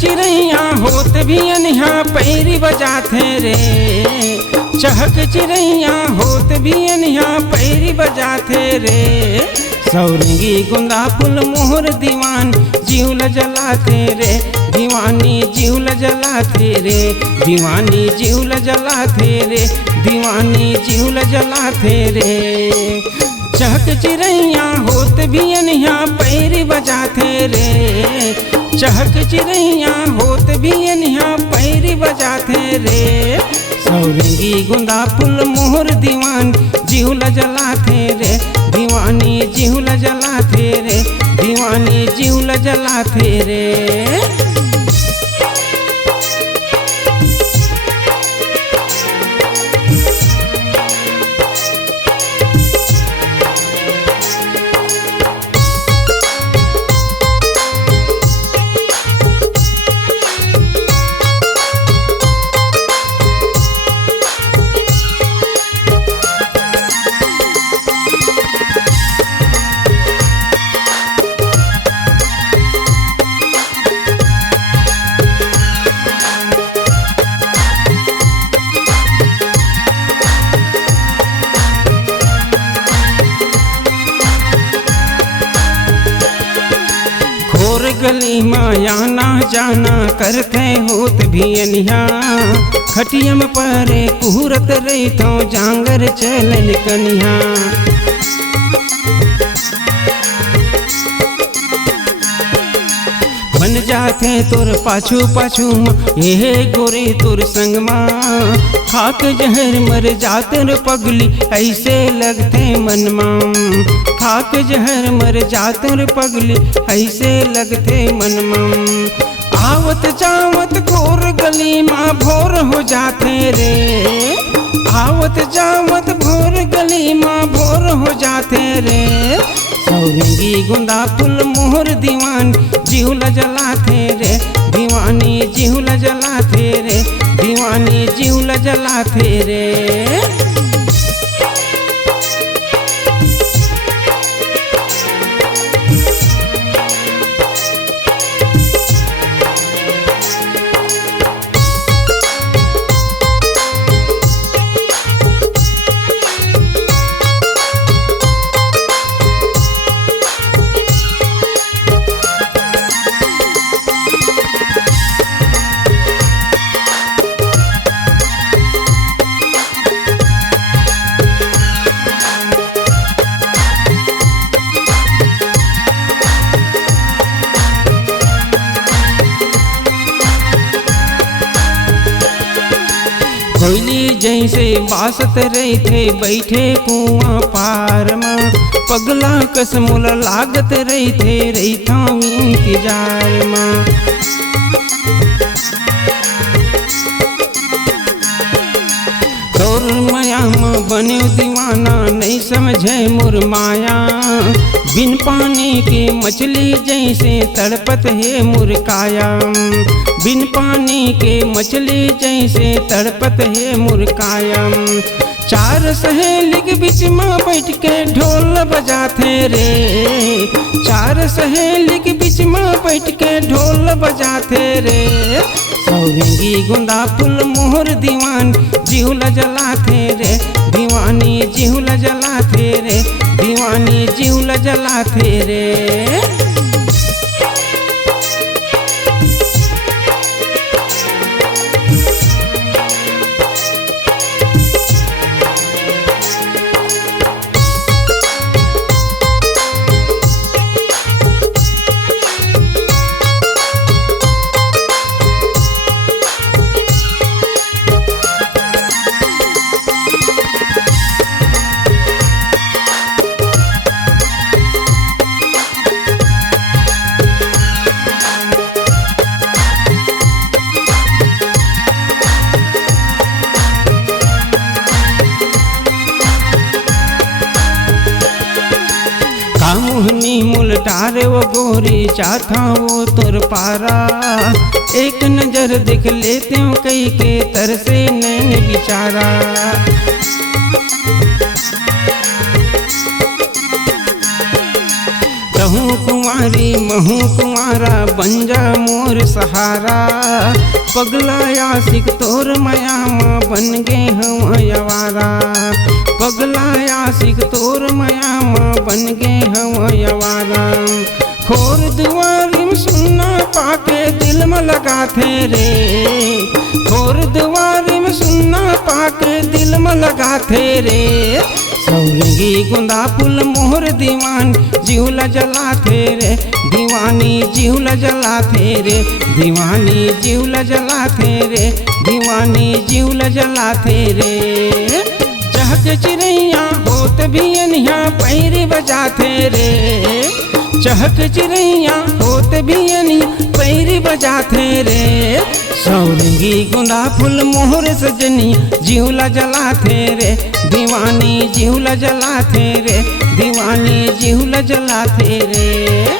चिड़ैया होत भी अनिहा पैरी बजाते रे। चहक चिड़ैया होत भी अनिहा पैरी बजाते रे। सौरंगी गुंदा फूल मोहर दीवान जीवल जलाते रे। दीवानी जीवल जलाते रे। दीवानी जीवल जलाते रे। दीवानी जीवल जलाते रे। चहक चिड़ैया होत भी अनिहा पैरी बजाते रे। चहक चिड़ैया होत भी अनिहा पैरी बजाते रे। सौरंगी गुंदा फूल मोहर दीवान जीवल जलाते रे। दीवानी जीवल जलाते रे। दीवानी जीवल जलाते रे। गली माया ना जाना करते होत भी अनिहा। खटियम परे कुहरत रही तो जांगर चलन कनिहा। बन जाते तोर पाछू पाछू ये गोरी तोर संग माँ। खाक जहर मर जाते रे पगली ऐसे लगते मन माँ। खाक जहर मर जाते रे पगली ऐसे लगते मन माँ। आवत जावत घोर गली माँ भोर हो जाते रे। आवत जावत भोर गली माँ भोर हो जाते रे। सौरंगी गुंदा फूल मोहर दीवान जीवल जलाते रे। दीवानी जीवल जलाते रे। दीवानी जीवल जलाते रे। कोयली जैसे बासत रही थे बैठे कुआं पार में। पगला कसमुल लागत रही थे रही था इंतजार में। तोर माया में बने दीवाना नहीं समझे मोर माया। बिन पानी के मछली जैसे तड़पत है मोर काया। बिन पानी के मछली जैसे तड़पत है मोर काया। चार सहेली के बीच में बैठ के ढोल बजाते रे। चार सहेली के बीच में बैठ के ढोल बजाते रे। सौरंगी गुंदा फूल मोहर दीवान जीवल जलाते रे। दीवानी जीवल जलाते रे। दीवानी जीवल जलाते रे। मोहनी मुल डारे वो गोरी चाथा वो तोर पारा। एक नजर देख लेते हो कई के तरसे नैन बिचारा। रहूं कुंवारी महू कुंवारा बन जा मोर सहारा। पगला आशिक तोर माया माँ बन गे हम यवारा। पगला आशिक तोर माया माँ बन गे हम यवारा। खोर दुआरी में सुनना पाके दिल में लगा थे रे। खोर दुआरी में सुनना पाके दिल में लगा थे रे। सौरंगी गुंदा फूल मोहर दीवान जीवला जला थे रे। दीवानी जीवला जला थे रे। दीवानी जीवला जला थे रे। दीवानी जीवला जला थे रे। चहक चिड़ैया होत भी अनिया पैरी बजाते रे। चहक चिड़ैया होत भी अनिया पैरी बजाते रे। सौरंगी गुंदा फूल मोहर सजनी जीवला जलाते रे। दीवानी जीवला जलाते रे। दीवानी जीवला जलाते रे।